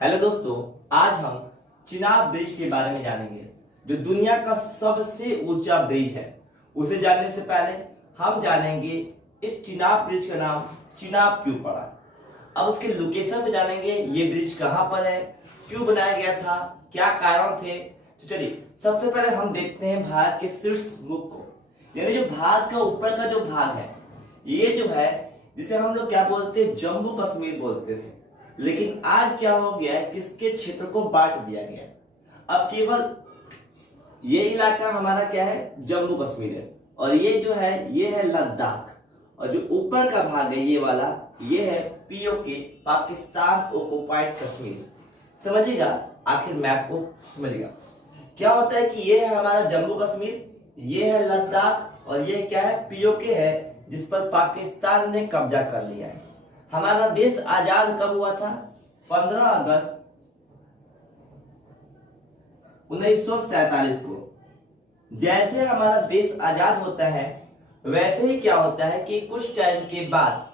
Hello दोस्तों, आज हम चिनाब ब्रिज के बारे में जानेंगे जो दुनिया का सबसे ऊंचा ब्रिज है। उसे जानने से पहले हम जानेंगे इस चिनाब ब्रिज का नाम चिनाब क्यों पड़ा। अब उसके लोकेशन पे जानेंगे, ये ब्रिज कहाँ पर है, क्यों बनाया गया था, क्या कारण थे। तो चलिए सबसे पहले हम देखते हैं भारत के शीर्ष मुख को, यानी जो भारत का ऊपर का जो भाग है, ये जो है जिसे हम लोग क्या बोलते हैं, जम्मू कश्मीर बोलते थे। लेकिन आज क्या हो गया है कि इसके क्षेत्र को बांट दिया गया है। अब केवल ये इलाका हमारा क्या है, जम्मू कश्मीर है, और ये जो है ये है लद्दाख, और जो ऊपर का भाग है ये वाला, ये है पीओके, पाकिस्तान ऑक्युपाइड कश्मीर। समझिएगा, आखिर मैप को समझिएगा। क्या होता है कि ये है हमारा जम्मू कश्मीर, ये है लद्दाख, और ये क्या है, पीओके है, जिस पर पाकिस्तान ने कब्जा कर लिया है। हमारा देश आजाद कब हुआ था? 15 अगस्त 1947 को। जैसे हमारा देश आजाद होता है वैसे ही क्या होता है कि कुछ टाइम के बाद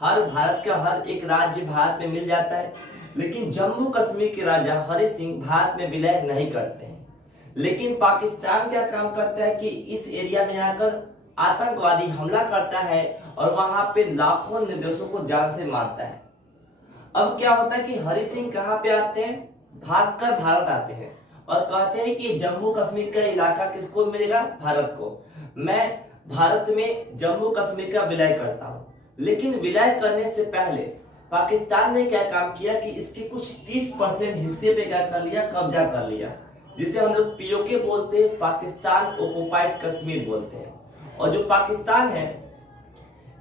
हर भारत का हर एक राज्य भारत में मिल जाता है, लेकिन जम्मू कश्मीर के राजा हरि सिंह भारत में विलय नहीं करते हैं। लेकिन पाकिस्तान क्या काम करता है कि इस एरिया में आकर आतंकवादी हमला करता है और वहां पे लाखों निर्दोषों को जान से मारता है। अब क्या होता है कि हरि सिंह कहां पे आते हैं, भागकर भारत आते हैं और कहते हैं कि जम्मू कश्मीर का इलाका किसको मिलेगा, भारत को। मैं भारत में जम्मू कश्मीर का विलय करता हूं। लेकिन विलय करने से पहले पाकिस्तान ने क्या काम किया कि इसके कुछ 30% हिस्से पे क्या कर लिया, कब्जा कर लिया, जिसे हम लोग पीओके बोलते हैं, पाकिस्तान ऑक्युपाइड कश्मीर बोलते हैं। और जो पाकिस्तान है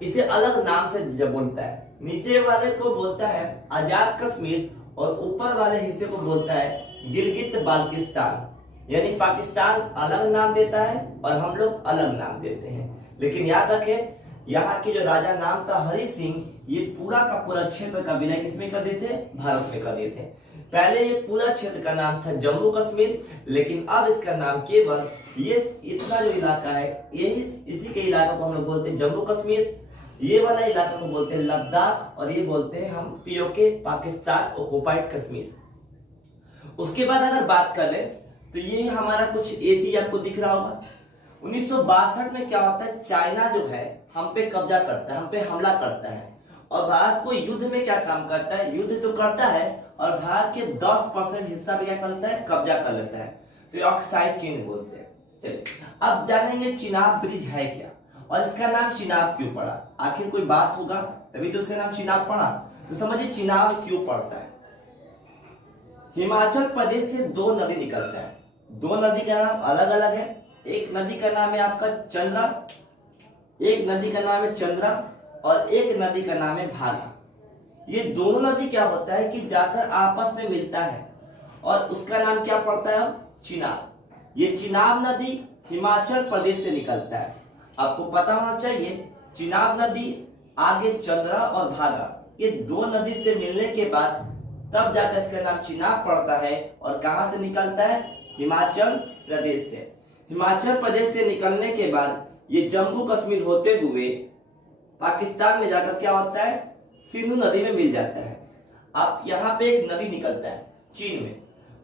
इसे अलग नाम से जब बोलता है, नीचे वाले को बोलता है आजाद कश्मीर और ऊपर वाले हिस्से को बोलता है गिलगित बाल्टिस्तान। यानी पाकिस्तान अलग नाम देता है और हम लोग अलग नाम देते हैं। लेकिन याद रखें, यहाँ के जो राजा नाम था हरि सिंह, ये पूरा का पूरा क्षेत्र का विलय किसमें कर दिए थे, भारत में कर दिए थे। पहले ये पूरा क्षेत्र का नाम था जम्मू कश्मीर, लेकिन अब इसका नाम केवल ये इतना जो इलाका है, यही इसी के इलाके को हम लोग बोलते हैं जम्मू कश्मीर, ये वाला इलाका को बोलते हैं लद्दाख, और ये बोलते हैं हम पीओके, पाकिस्तान ऑक्युपाइड कश्मीर। उसके बाद अगर बात करें तो ये हमारा कुछ एशिया आपको दिख रहा होगा। 1962 में क्या होता है, चाइना जो है हम पे कब्जा करता है, हम पे हमला करता है, और भारत को युद्ध में क्या काम करता है, युद्ध तो करता है और भारत के 10% हिस्सा पे क्या करता है, कब्जा कर लेता है। तो ये ऑक्साइड चीन बोलते हैं। चलिए अब जानेंगे चिनाब ब्रिज है क्या और इसका नाम चिनाब क्यों पड़ा। आखिर कोई बात होगा तभी तो उसका नाम चिनाब पड़ा। तो समझिए चिनाब क्यों पड़ता है। हिमाचल प्रदेश से दो नदी निकलता है, दो नदी का नाम अलग अलग है। एक नदी का नाम है आपका चंद्रा, एक नदी का नाम है चंद्रा, और एक नदी का नाम है भागा। ये दोनों नदी क्या होता है कि जाकर आपस में मिलता है और उसका नाम क्या पड़ता है, अब चिनाब। ये चिनाब नदी हिमाचल प्रदेश से निकलता है। आपको पता होना चाहिए, चिनाब नदी आगे चंद्रा और भागा, ये दो नदी से मिलने के बाद तब जाकर इसका नाम चिनाब पड़ता है। और कहां से निकलता है, हिमाचल प्रदेश से। हिमाचल प्रदेश से निकलने के बाद ये जम्मू कश्मीर होते हुए पाकिस्तान में जाकर क्या होता है, सिंधु नदी में मिल जाता है। अब यहाँ पे एक नदी निकलता है चीन में,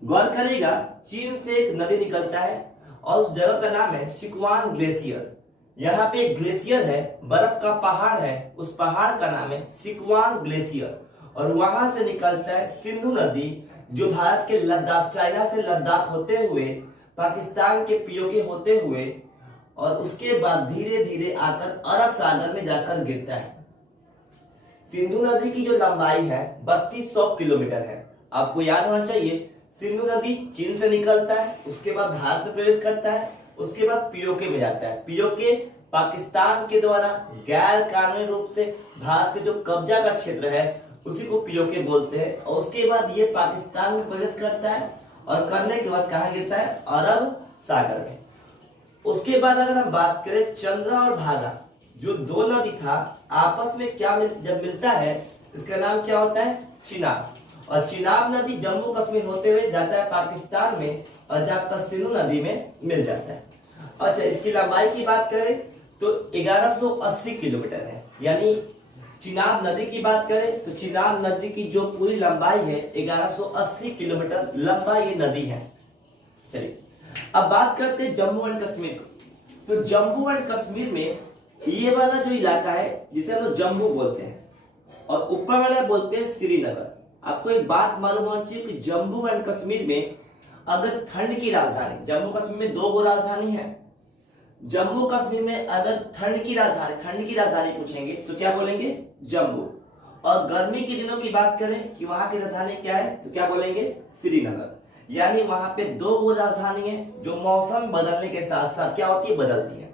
गौर करिएगा, चीन से एक नदी निकलता है और उस जगह का नाम है सिकुआन ग्लेशियर। यहाँ पे एक ग्लेशियर है, बर्फ का पहाड़ है, उस पहाड़ का नाम है सिकुआन ग्लेशियर, और वहां से निकलता है सिंधु नदी, जो भारत के लद्दाख, चाइना से लद्दाख होते हुए पाकिस्तान के पीओके होते हुए और उसके बाद धीरे धीरे आकर अरब सागर में जाकर गिरता है। सिंधु नदी की जो लंबाई है 3200 किलोमीटर है। आपको याद होना चाहिए, सिंधु नदी चीन से निकलता है, उसके बाद भारत में प्रवेश करता है, उसके बाद पीओके में जाता है। पीओके पाकिस्तान के द्वारा गैर कानूनी रूप से भारत पे जो कब्जा का क्षेत्र है उसी को पीओके बोलते हैं, और उसके बाद ये पाकिस्तान में प्रवेश करता है और करने के बाद कहाँ गिरता है, अरब सागर में। उसके बाद अगर हम बात करें चंद्रा और भागा, जो दो नदी था आपस में क्या जब मिलता है इसका नाम क्या होता है, चिनाब। और चिनाब नदी जम्मू कश्मीर होते हुए जाता है पाकिस्तान में और जाकर सिंधु नदी में मिल जाता है। अच्छा, इसकी लंबाई की बात करें तो 1180 किलोमीटर है, यानी चिनाब नदी की बात करें तो चिनाब नदी की जो पूरी लंबाई है 1180 किलोमीटर लंबा ये नदी है। चलिए अब बात करते हैं जम्मू एंड कश्मीर को। तो जम्मू एंड कश्मीर में ये वाला जो इलाका है जिसे हम लोग जम्मू बोलते हैं और ऊपर वाला बोलते हैं श्रीनगर। आपको एक बात मालूम होनी चाहिए कि जम्मू एंड कश्मीर में अगर ठंड की राजधानी, जम्मू कश्मीर में दो राजधानी है। जम्मू कश्मीर में अगर ठंड की राजधानी पूछेंगे तो क्या बोलेंगे? जम्मू। और गर्मी के दिनों की बात करें कि वहां की राजधानी क्या है तो क्या बोलेंगे? श्रीनगर। यानी वहां पे दो राजधानी है जो मौसम बदलने के साथ साथ क्या होती है? बदलती है।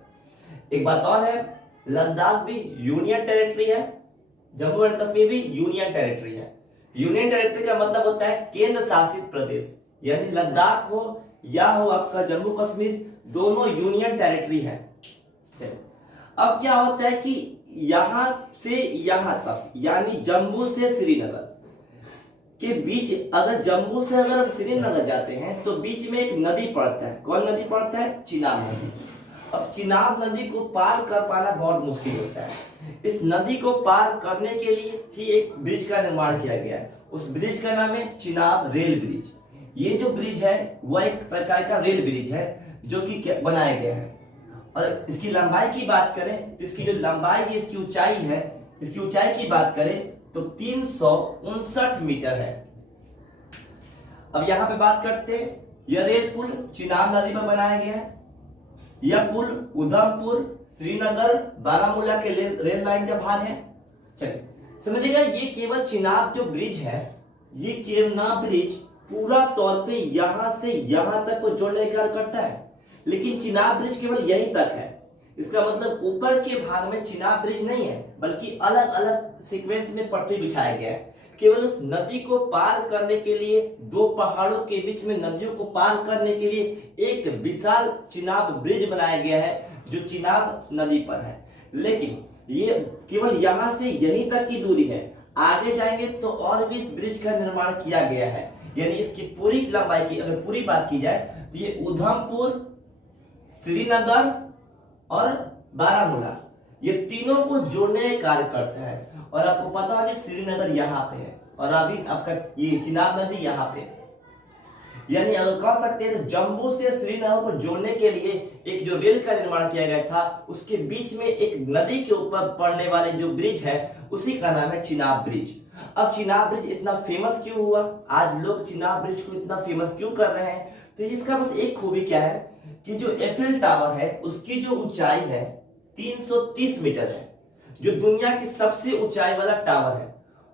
एक बात और है, लद्दाख भी यूनियन टेरिटरी है, जम्मू एंड कश्मीर भी यूनियन टेरिटरी है। यूनियन टेरिटरी का मतलब होता है केंद्र शासित प्रदेश, यानी लद्दाख हो या हो आपका जम्मू कश्मीर, दोनों यूनियन टेरिटरी है। अब क्या होता है कि यहां से यहां तक यानी जम्मू से श्रीनगर के बीच, अगर जम्मू से अगर श्रीनगर जाते हैं तो बीच में एक नदी पड़ता है। कौन नदी पड़ता है? चिनाब नदी। अब चिनाब नदी को पार कर पाना बहुत मुश्किल होता है। इस नदी को पार करने के लिए ही एक ब्रिज का निर्माण किया गया है। उस ब्रिज का नाम है चिनाब रेल ब्रिज। ये जो ब्रिज है वह एक प्रकार का रेल ब्रिज है जो कि बनाया गया है। और इसकी लंबाई की बात करें तो इसकी जो लंबाई है, इसकी ऊंचाई है, इसकी ऊंचाई की बात करें तो 359 मीटर है। अब यहां पे बात करते हैं, यह रेल पुल चिनाब नदी पर बनाया गया है। यह पुल उधमपुर, श्रीनगर, बारामूला के रेल लाइन का भाग है। चलिए समझिएगा, ये केवल चिनाब जो ब्रिज है, ये चिनाब ब्रिज पूरा तौर पे यहां से यहां तक को जोड़ने का कार्य करता है, लेकिन चिनाब ब्रिज केवल यहीं तक है। इसका मतलब ऊपर के भाग में चिनाब ब्रिज नहीं है, बल्कि अलग अलग सीक्वेंस में पटरी बिछाया गया है। केवल उस नदी को पार करने के लिए, दो पहाड़ों के बीच में नदियों को पार करने के लिए एक विशाल चिनाब ब्रिज बनाया गया है जो चिनाब नदी पर है। लेकिन ये केवल यहां से यहीं तक की दूरी है। आगे जाएंगे तो और भी इस ब्रिज का निर्माण किया गया है। यानी इसकी पूरी लंबाई की अगर पूरी बात की जाए तो ये उधमपुर, श्रीनगर और बारामूला, ये तीनों को जोड़ने का कार्य करता है। और आपको पता है श्रीनगर यहाँ पे है और अभी आपका ये चिनाब नदी यहाँ पे है। यानी अगर कह सकते हैं तो जम्मू से श्रीनगर को जोड़ने के लिए एक जो रेल का निर्माण किया गया था, उसके बीच में एक नदी के ऊपर पड़ने वाले जो ब्रिज है उसी का नाम है चिनाब ब्रिज। अब चिनाब ब्रिज इतना फेमस क्यों हुआ? आज लोग चिनाब ब्रिज को इतना फेमस क्यों कर रहे हैं? तो इसका बस एक खूबी क्या है कि जो एफिल टावर है उसकी जो ऊंचाई है 330 मीटर है, जो दुनिया की सबसे ऊंचाई वाला टावर है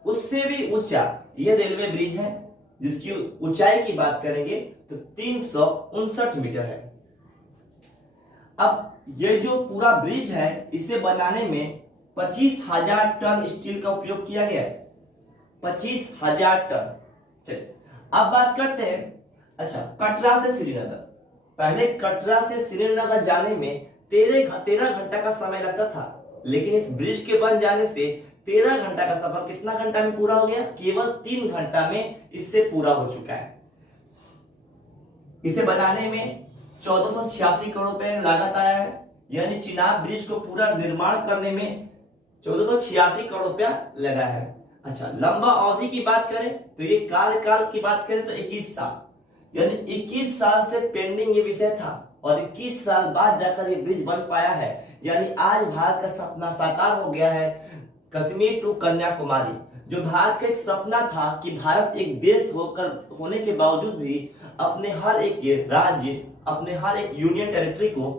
उससे भी ऊंचा यह रेलवे ब्रिज है, जिसकी ऊंचाई की बात करेंगे तो 359 मीटर है। अब ये जो पूरा ब्रिज है इसे बनाने में 25,000 टन स्टील का उपयोग किया गया है। 25,000 टन। चलिए अब बात करते हैं, अच्छा कटरा से श्रीनगर। पहले कटरा से श्रीनगर जाने में 13 घंटा का समय लगता था, लेकिन इस ब्रिज के बन जाने से 13 घंटा का सफर कितना घंटा में पूरा हो गया? केवल 3 घंटा में इससे पूरा हो चुका है। इसे बनाने में 1486 करोड़ रुपए लागत आया है। यानी चिनाब ब्रिज को पूरा निर्माण करने में 1486 करोड़ रुपया लगा है। अच्छा लंबा अवधि की बात करें तो ये कार्यकाल की बात करें तो 21 साल, यानी 21 साल से पेंडिंग ये विषय था और 21 साल बाद जाकर ये ब्रिज बन पाया है। यानी आज भारत का सपना साकार हो गया है। कश्मीर टू कन्याकुमारी, जो भारत का एक सपना था कि भारत एक देश होने के बावजूद भी अपने हर एक राज्य, अपने हर एक यूनियन टेरिटरी को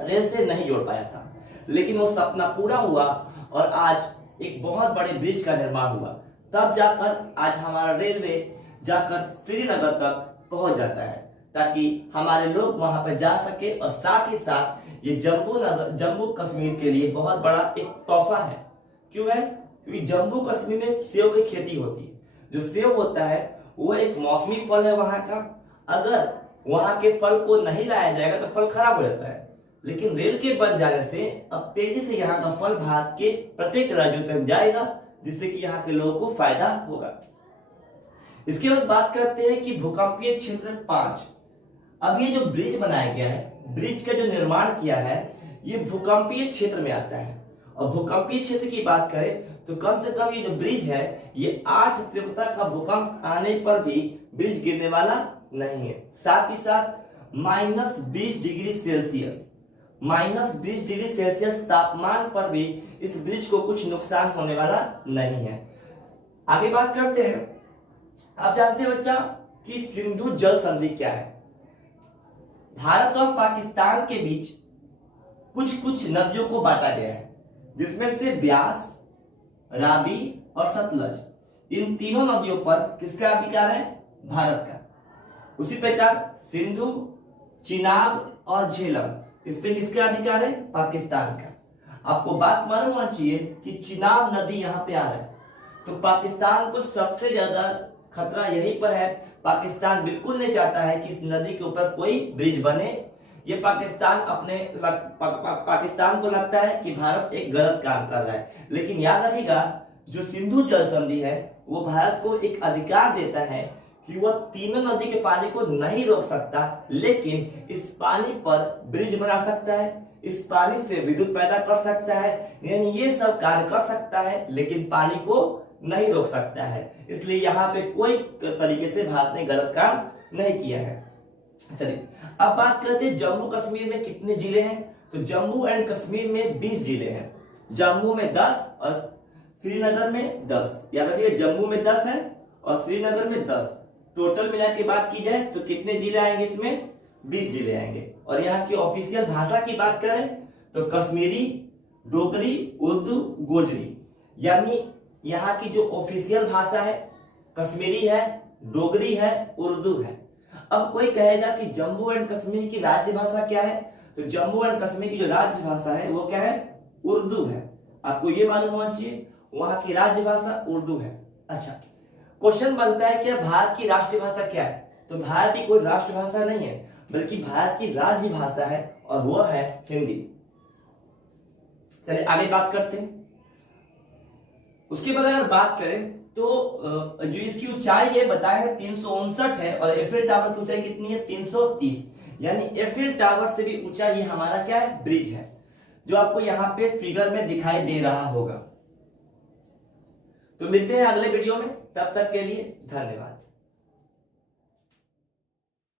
रेल से नहीं जोड़ पाया था, लेकिन वो सपना पूरा हुआ और आज एक बहुत बड़े ब्रिज का निर्माण हुआ। तब जाकर आज हमारा रेलवे जाकर श्रीनगर तक पहुंच जाता है, ताकि हमारे लोग वहां पर जा सके। और साथ ही साथ ये जम्मू कश्मीर के लिए बहुत बड़ा एक तोहफा है। क्यों है? क्योंकि जम्मू कश्मीर में सेब की खेती होती है। जो सेब होता है वो एक मौसमी फल है वहां का। अगर वहां के फल को नहीं लाया जाएगा तो फल खराब हो जाता है, लेकिन रेल के बन जाने से अब तेजी से यहाँ का फल भारत के प्रत्येक राज्यों तक जाएगा, जिससे कि यहाँ के लोगों को फायदा होगा। इसके बाद बात करते हैं कि भूकंपीय क्षेत्र 5। अब ये जो ब्रिज बनाया गया है, ब्रिज का जो निर्माण किया है, ये भूकंपीय क्षेत्र में आता है। और भूकंपीय क्षेत्र की बात करें तो कम से कम ये जो ब्रिज है ये 8 तीव्रता का भूकंप आने पर भी ब्रिज गिरने वाला नहीं है। साथ ही साथ -20 डिग्री सेल्सियस तापमान पर भी इस ब्रिज को कुछ नुकसान होने वाला नहीं है। आगे बात करते हैं। आप जानते हैं बच्चा कि सिंधु जल संधि क्या है। भारत और पाकिस्तान के बीच कुछ कुछ नदियों को बांटा गया है, जिसमें से ब्यास, रावी और सतलज, इन तीनों नदियों पर किसका अधिकार है? भारत का। उसी प्रकार सिंधु, चिनाब और झेलम, इस पे किसका अधिकार है? पाकिस्तान का। आपको बात मालूम होना चाहिए कि चिनाब नदी यहाँ पे आ रहा है, तो पाकिस्तान को सबसे ज्यादा खतरा यहीं पर है। पाकिस्तान बिल्कुल नहीं चाहता है कि इस नदी के ऊपर कोई ब्रिज बने। ये पाकिस्तान पाकिस्तान को लगता है कि भारत एक गलत काम कर रहा है। लेकिन याद रखिएगा, जो सिंधु जल संधि है वो भारत को एक अधिकार देता है कि वह तीनों नदी के पानी को नहीं रोक सकता, लेकिन इस पानी पर ब्रिज बना सकता है, इस पानी से विद्युत पैदा कर सकता है, यानी ये सब कार्य कर सकता है, लेकिन पानी को नहीं रोक सकता है। इसलिए यहाँ पे कोई तरीके से भारत ने गलत काम नहीं किया है। चलिए अब बात करते हैं जम्मू कश्मीर में कितने जिले हैं। तो जम्मू एंड कश्मीर में 20 जिले हैं। जम्मू में 10 और श्रीनगर में 10। याद रखिए, जम्मू में 10 है और श्रीनगर में 10। टोटल मिला के बात की जाए तो कितने जिले आएंगे? इसमें 20 जिले आएंगे। और यहाँ की ऑफिशियल भाषा की बात करें तो कश्मीरी, डोगरी, उर्दू, गोजरी, यानी यहाँ की जो ऑफिशियल भाषा है कश्मीरी है, डोगरी है, उर्दू है। अब कोई कहेगा कि जम्मू एंड कश्मीर की राज्य भाषा क्या है? तो जम्मू एंड कश्मीर की जो राज्य भाषा है वो क्या है? उर्दू है। आपको ये मालूम होना चाहिए, वहां की राज्य भाषा उर्दू है। अच्छा, क्वेश्चन बनता है कि भारत की राष्ट्रीय भाषा क्या है? तो भारत की कोई राष्ट्रभाषा नहीं है, बल्कि भारत की राज्य भाषा है और वो है हिंदी। चलिए आगे बात करते हैं। उसके बाद अगर बात करें तो जो इसकी ऊंचाई है बताया है 359 है और एफिल टावर की ऊंचाई कितनी है? 330। यानी एफिल टावर से भी ऊंचा ये हमारा क्या है? ब्रिज है, जो आपको यहाँ पे फिगर में दिखाई दे रहा होगा। तो मिलते हैं अगले वीडियो में, तब तक के लिए धन्यवाद।